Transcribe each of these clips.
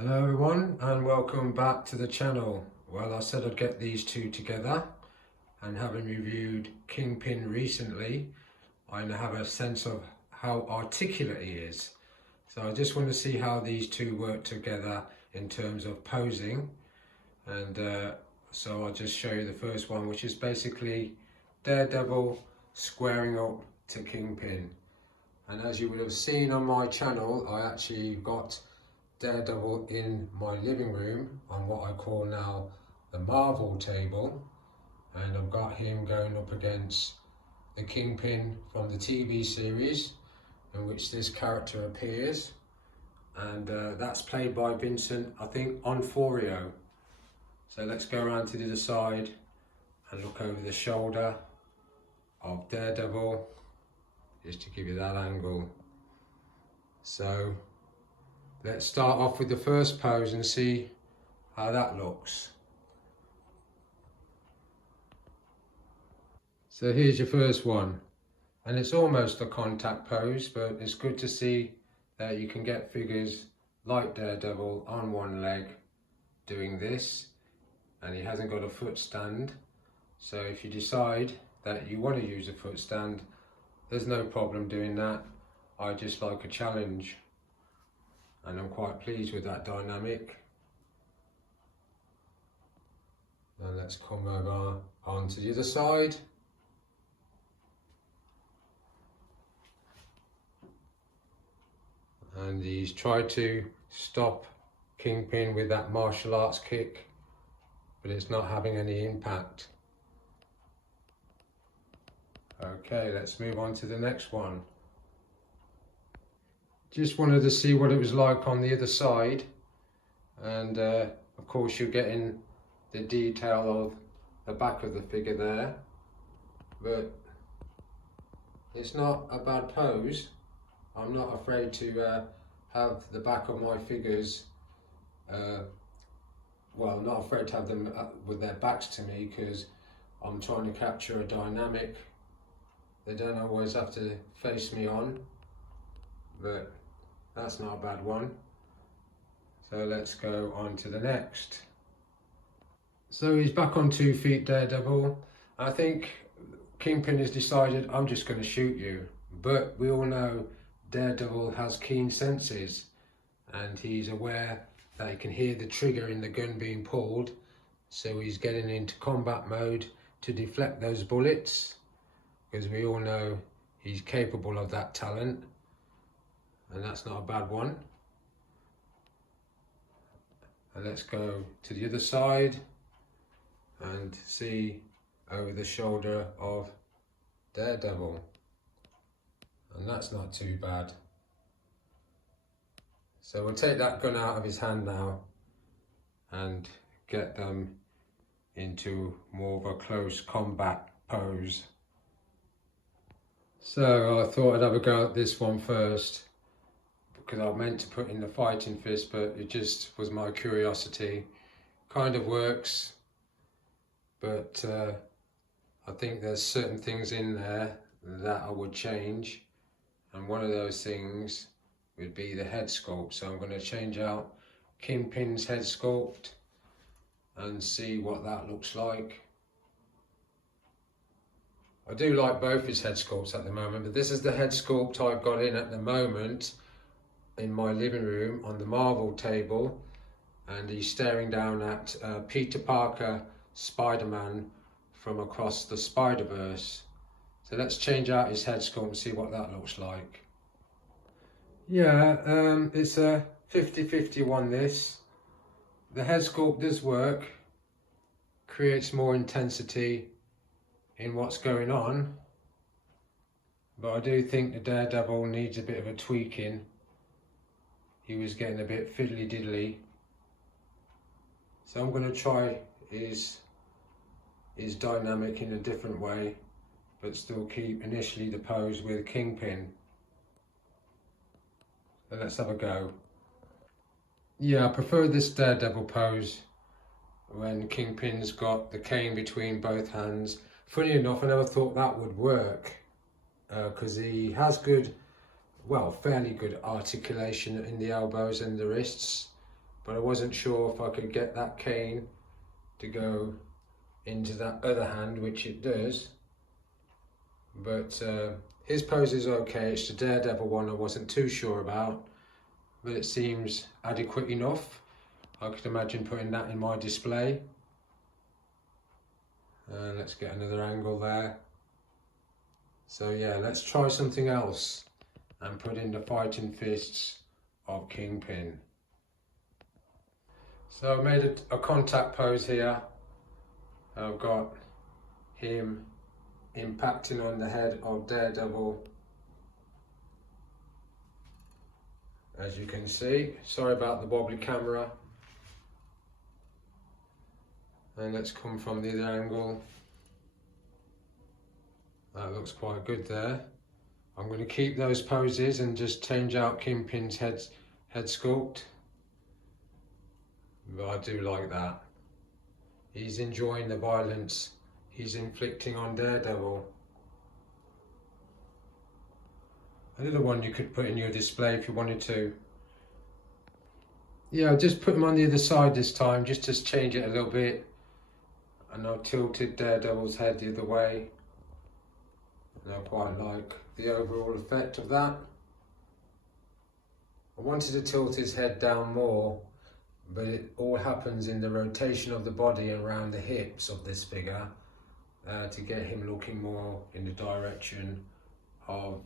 Hello everyone and welcome back to the channel. Well, I said I'd get these two together, and having reviewed Kingpin recently, I now have a sense of how articulate he is. So I just want to see how these two work together in terms of posing, and so I'll just show you the first one, which is basically Daredevil squaring up to Kingpin. And as you would have seen on my channel, I actually got Daredevil in my living room on what I call now the Marvel table, and I've got him going up against the Kingpin from the TV series in which this character appears, and that's played by Vincent, I think, Onforio. So let's go around to the other side and look over the shoulder of Daredevil just to give you that angle. So let's start off with the first pose and see how that looks. So here's your first one, and it's almost a contact pose, but it's good to see that you can get figures like Daredevil on one leg doing this, and he hasn't got a foot stand. So if you decide that you want to use a foot stand, there's no problem doing that. I just like a challenge, and I'm quite pleased with that dynamic. Now let's come over onto the other side. And he's tried to stop Kingpin with that martial arts kick, but it's not having any impact. Okay, let's move on to the next one. Just wanted to see what it was like on the other side, and of course you're getting the detail of the back of the figure there, but it's not a bad pose. I'm not afraid to have the back of my figures, well, not afraid to have them with their backs to me, because I'm trying to capture a dynamic. They don't always have to face me on, but that's not a bad one. So let's go on to the next. So he's back on 2 feet, Daredevil. I think Kingpin has decided, I'm just going to shoot you. But we all know Daredevil has keen senses, and he's aware that he can hear the trigger in the gun being pulled. So he's getting into combat mode to deflect those bullets, because we all know he's capable of that talent, and that's not a bad one. And let's go to the other side and see over the shoulder of Daredevil, and that's not too bad. So we'll take that gun out of his hand now and get them into more of a close combat pose. So I thought I'd have a go at this one first, because I meant to put in the fighting fist, but it just was my curiosity. Kind of works, but I think there's certain things in there that I would change, and one of those things would be the head sculpt. So I'm going to change out Kingpin's head sculpt and see what that looks like. I do like both his head sculpts at the moment, but this is the head sculpt I've got in at the moment in my living room on the Marvel table, and he's staring down at Peter Parker Spider-Man from across the Spider-Verse. So let's change out his head sculpt and see what that looks like. Yeah, it's a 50-50 one, this. The head sculpt does work, creates more intensity in what's going on, but I do think the Daredevil needs a bit of a tweaking. He was getting a bit fiddly diddly, so I'm going to try his dynamic in a different way, but still keep initially the pose with Kingpin. So let's have a go. Yeah, I prefer this Daredevil pose when Kingpin's got the cane between both hands. Funny enough, I never thought that would work, because he has good, well, fairly good articulation in the elbows and the wrists, but I wasn't sure if I could get that cane to go into that other hand, which it does. But his pose is okay. It's the Daredevil one I wasn't too sure about, but it seems adequate enough. I could imagine putting that in my display. Let's get another angle there. So yeah, let's try something else and put in the fighting fists of Kingpin. So I made a contact pose here. I've got him impacting on the head of Daredevil, as you can see. Sorry about the wobbly camera. And let's come from the other angle. That looks quite good there. I'm going to keep those poses and just change out Kingpin's head sculpt. But I do like that. He's enjoying the violence he's inflicting on Daredevil. Another one you could put in your display if you wanted to. Yeah, I'll just put him on the other side this time, just to change it a little bit. And I've tilted Daredevil's head the other way. And I quite like the overall effect of that. I wanted to tilt his head down more, but it all happens in the rotation of the body around the hips of this figure to get him looking more in the direction of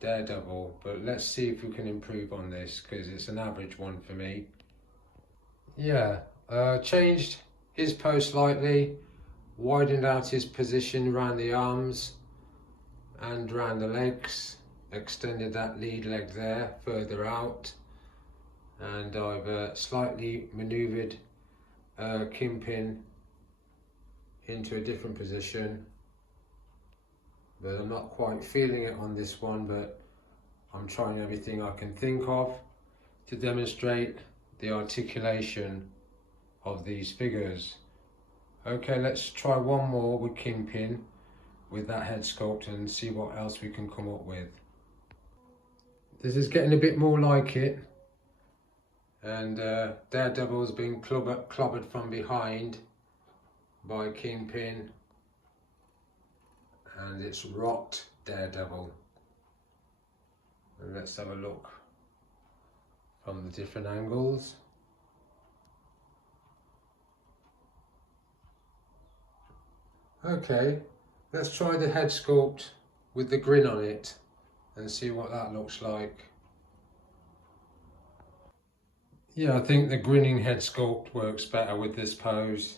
Daredevil. But let's see if we can improve on this, because it's an average one for me. Yeah, changed his pose slightly, widened out his position around the arms and around the legs, extended that lead leg there further out, and I've slightly manoeuvred Kingpin into a different position, but I'm not quite feeling it on this one, but I'm trying everything I can think of to demonstrate the articulation of these figures. Okay, let's try one more with Kingpin with that head sculpt and see what else we can come up with. This is getting a bit more like it, and Daredevil's being clobbered from behind by Kingpin, and it's rocked Daredevil. And let's have a look from the different angles. Okay, let's try the head sculpt with the grin on it and see what that looks like. Yeah, I think the grinning head sculpt works better with this pose.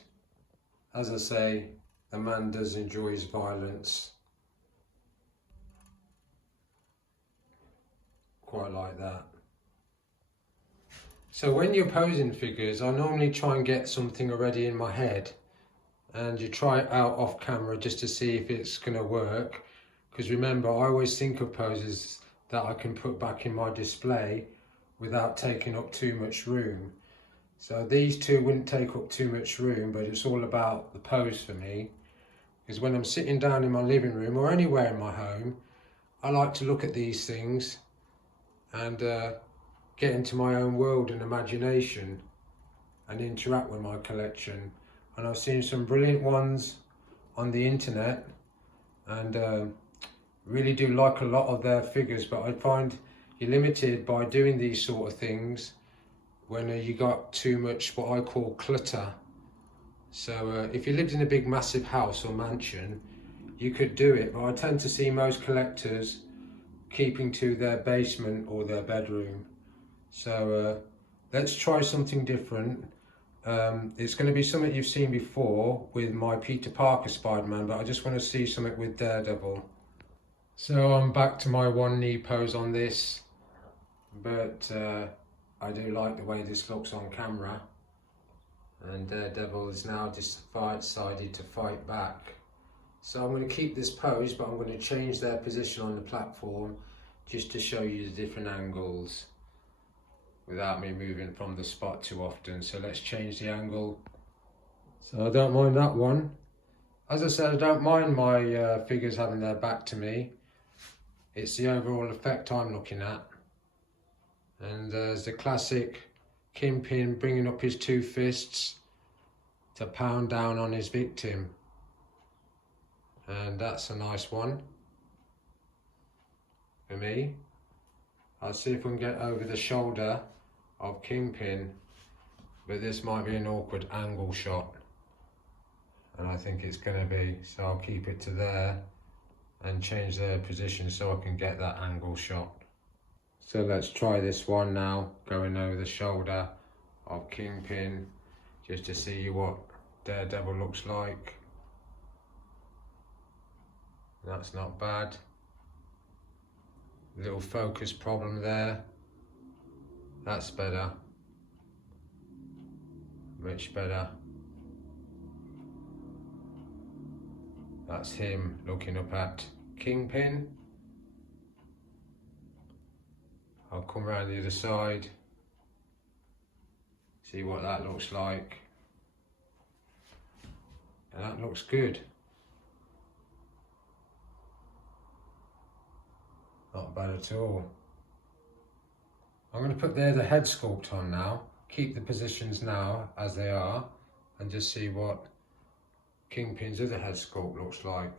As I say, the man does enjoy his violence. Quite like that. So when you're posing figures, I normally try and get something already in my head, and you try it out off camera just to see if it's going to work. Because remember, I always think of poses that I can put back in my display without taking up too much room. So these two wouldn't take up too much room, but it's all about the pose for me. Because when I'm sitting down in my living room or anywhere in my home, I like to look at these things and get into my own world and imagination and interact with my collection. And I've seen some brilliant ones on the internet, and really do like a lot of their figures, but I find you're limited by doing these sort of things when you got too much what I call clutter. So if you lived in a big massive house or mansion, you could do it, but I tend to see most collectors keeping to their basement or their bedroom. So let's try something different. It's going to be something you've seen before with my Peter Parker Spider-Man, but I just want to see something with Daredevil. So I'm back to my one knee pose on this, but I do like the way this looks on camera, and Daredevil is now decided to fight back. So I'm going to keep this pose, but I'm going to change their position on the platform just to show you the different angles without me moving from the spot too often. So let's change the angle. So I don't mind that one. As I said, I don't mind my figures having their back to me. It's the overall effect I'm looking at. And there's the classic Kingpin bringing up his two fists to pound down on his victim. And that's a nice one for me. I'll see if we can get over the shoulder of Kingpin, but this might be an awkward angle shot, and I think it's going to be, so I'll keep it to there and change their position so I can get that angle shot. So let's try this one now, going over the shoulder of Kingpin, just to see what Daredevil looks like. That's not bad. Little focus problem there. That's better. Much better. That's him looking up at Kingpin. I'll come around the other side. See what that looks like. And that looks good. Not bad at all. I'm going to put there the head sculpt on now. Keep the positions now as they are, and just see what Kingpin's other head sculpt looks like.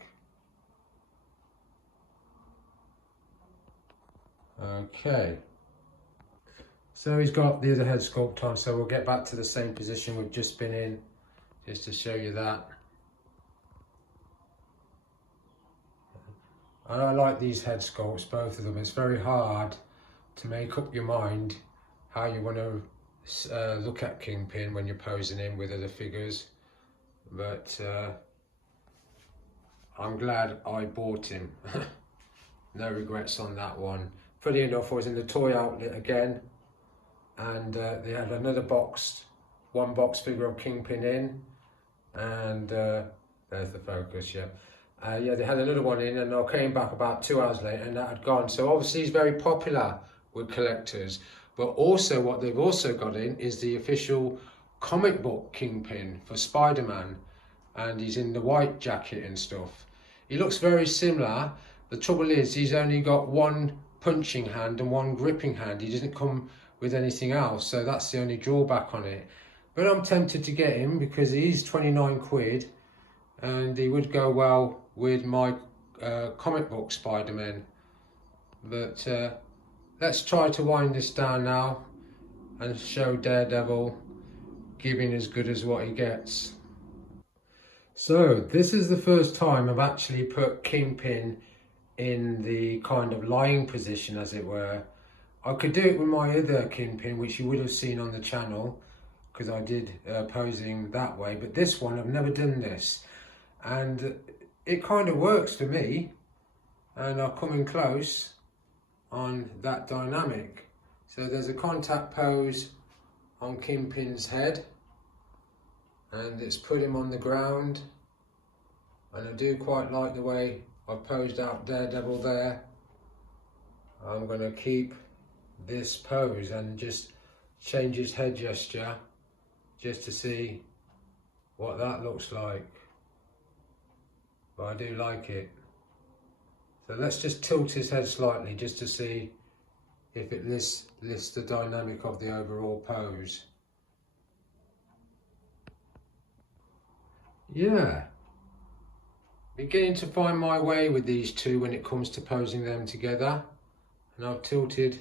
Okay. So he's got the other head sculpt on, so we'll get back to the same position we've just been in, just to show you that. And I like these head sculpts, both of them. It's very hard to make up your mind how you want to look at Kingpin when you're posing him with other figures. But I'm glad I bought him. No regrets on that one. Funny enough, I was in the toy outlet again, and they had another one box figure of Kingpin in, and there's the focus, yeah. Yeah, they had another one in, and I came back about 2 hours later and that had gone. So obviously he's very popular with collectors, but also what they've also got in is the official comic book Kingpin for Spider-Man, and he's in the white jacket and stuff. He looks very similar. The trouble is he's only got one punching hand and one gripping hand. He doesn't come with anything else, so that's the only drawback on it. But I'm tempted to get him because he's 29 quid and he would go well with my comic book Spider-Man. But let's try to wind this down now and show Daredevil giving as good as what he gets. So this is the first time I've actually put Kingpin in the kind of lying position, as it were. I could do it with my other Kingpin, which you would have seen on the channel, because I did posing that way, but this one I've never done this, and it kind of works for me, and I'll come in close on that dynamic. So there's a contact pose on Kingpin's head, and it's put him on the ground, and I do quite like the way I've posed out Daredevil there. I'm going to keep this pose and just change his head gesture just to see what that looks like. But I do like it. So let's just tilt his head slightly just to see if it lists the dynamic of the overall pose. Yeah. Beginning to find my way with these two when it comes to posing them together. And I've tilted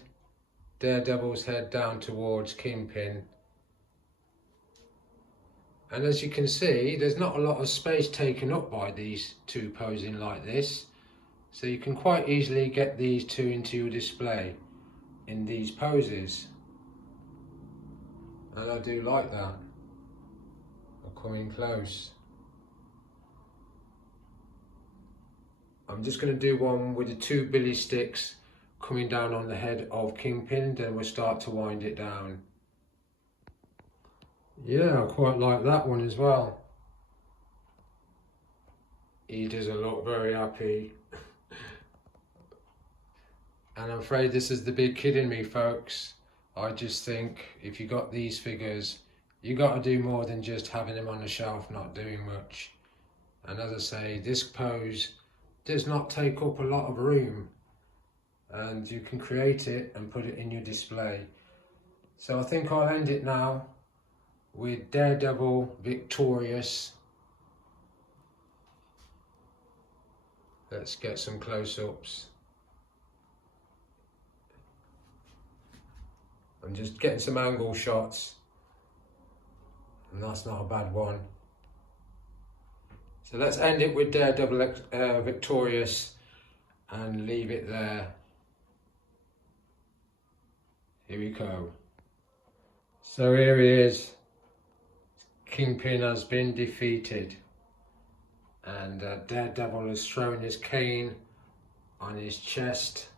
Daredevil's head down towards Kingpin. And as you can see, there's not a lot of space taken up by these two posing like this. So you can quite easily get these two into your display in these poses. And I do like that. I'll come in close. I'm just going to do one with the two billy sticks coming down on the head of Kingpin, then we'll start to wind it down. Yeah, I quite like that one as well. He doesn't look very happy. And I'm afraid this is the big kid in me, folks. I just think if you got these figures, you got to do more than just having them on the shelf not doing much. And as I say, this pose does not take up a lot of room, and you can create it and put it in your display. So I think I'll end it now with Daredevil victorious. Let's get some close-ups. I'm just getting some angle shots, and that's not a bad one. So let's end it with Daredevil victorious and leave it there. Here we go. So here he is. Kingpin has been defeated, and Daredevil has thrown his cane on his chest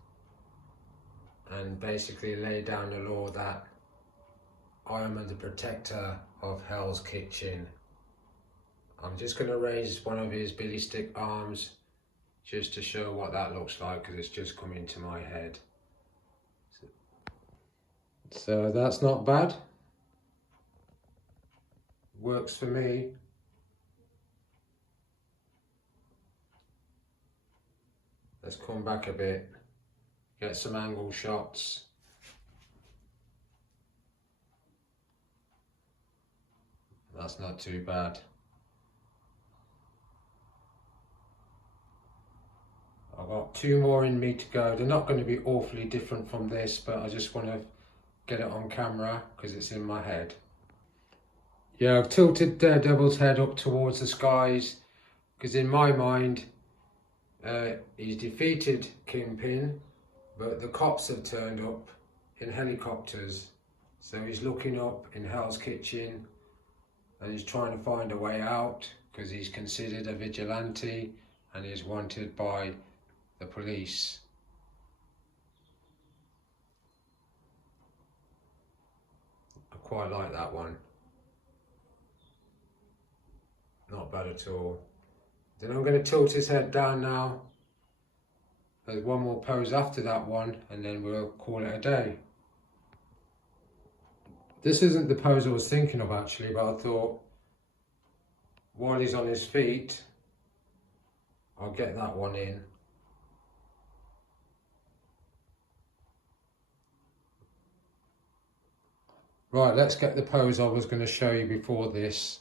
and basically laid down the law that I am the protector of Hell's Kitchen. I'm just going to raise one of his billy stick arms just to show what that looks like, because it's just come into my head. So that's not bad. Works for me. Let's come back a bit, get some angle shots. That's not too bad. I've got 2 more in me to go. They're not going to be awfully different from this, but I just want to get it on camera because it's in my head. Yeah, I've tilted Daredevil's head up towards the skies because in my mind he's defeated Kingpin, but the cops have turned up in helicopters. So he's looking up in Hell's Kitchen and he's trying to find a way out because he's considered a vigilante and he's wanted by the police. I quite like that one. Not bad at all. Then I'm going to tilt his head down now. There's one more pose after that one and then we'll call it a day. This isn't the pose I was thinking of actually, but I thought while he's on his feet, I'll get that one in. Right, let's get the pose I was going to show you before this,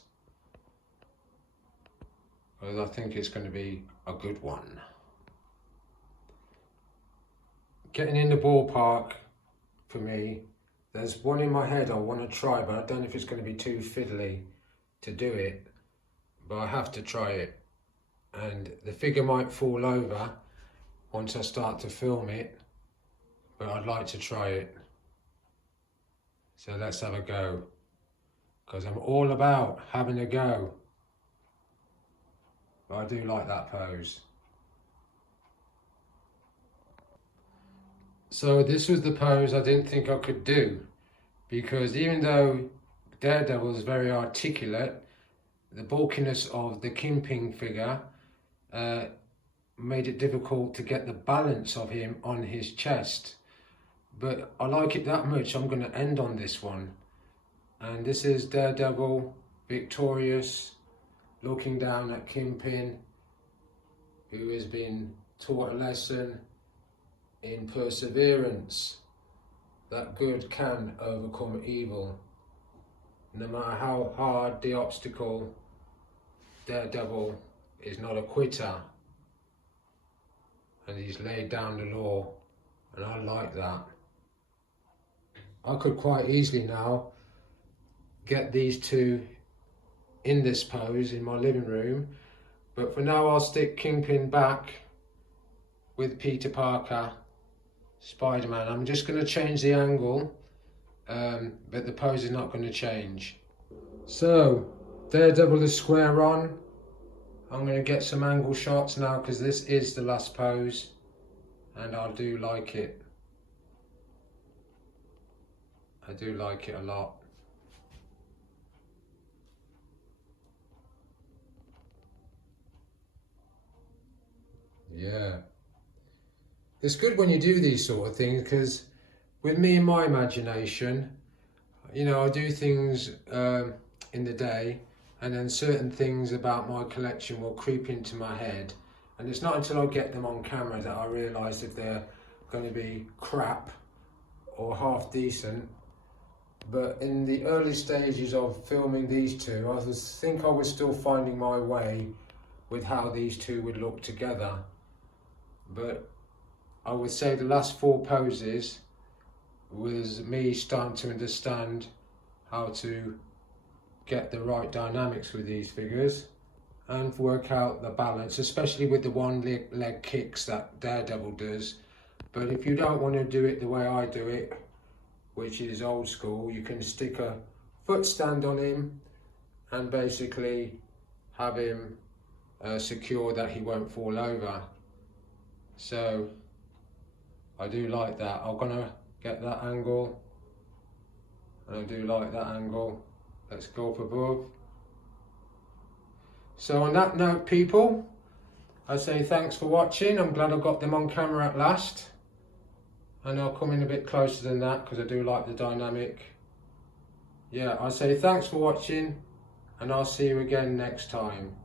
because I think it's going to be a good one. Getting in the ballpark for me, there's one in my head I want to try, but I don't know if it's going to be too fiddly to do it, but I have to try it. And the figure might fall over once I start to film it, but I'd like to try it. So let's have a go, because I'm all about having a go. But I do like that pose. So this was the pose I didn't think I could do, because even though Daredevil is very articulate, the bulkiness of the Kingpin figure made it difficult to get the balance of him on his chest. But I like it that much, I'm going to end on this one. And this is Daredevil victorious, looking down at Kingpin, who has been taught a lesson in perseverance, that good can overcome evil. No matter how hard the obstacle, Daredevil is not a quitter, and he's laid down the law, and I like that. I could quite easily now get these two in this pose in my living room, but for now I'll stick Kingpin back with Peter Parker, Spider-Man. I'm just going to change the angle, but the pose is not going to change. So Daredevil is square on. I'm going to get some angle shots now because this is the last pose and I do like it. I do like it a lot. Yeah. It's good when you do these sort of things, because with me and my imagination, you know, I do things in the day, and then certain things about my collection will creep into my head, and it's not until I get them on camera that I realise if they're going to be crap or half decent. but in the early stages of filming these two, I think I was still finding my way with how these two would look together. But I would say the last 4 poses was me starting to understand how to get the right dynamics with these figures and work out the balance, especially with the one leg kicks that Daredevil does. But if you don't want to do it the way I do it, which is old school, you can stick a foot stand on him and basically have him secure that he won't fall over. So I do like that. I'm gonna get that angle, and I do like that angle. Let's go up above. So on that note, people, I say thanks for watching. I'm glad I got them on camera at last. And I'll come in a bit closer than that because I do like the dynamic. Yeah, I say thanks for watching, and I'll see you again next time.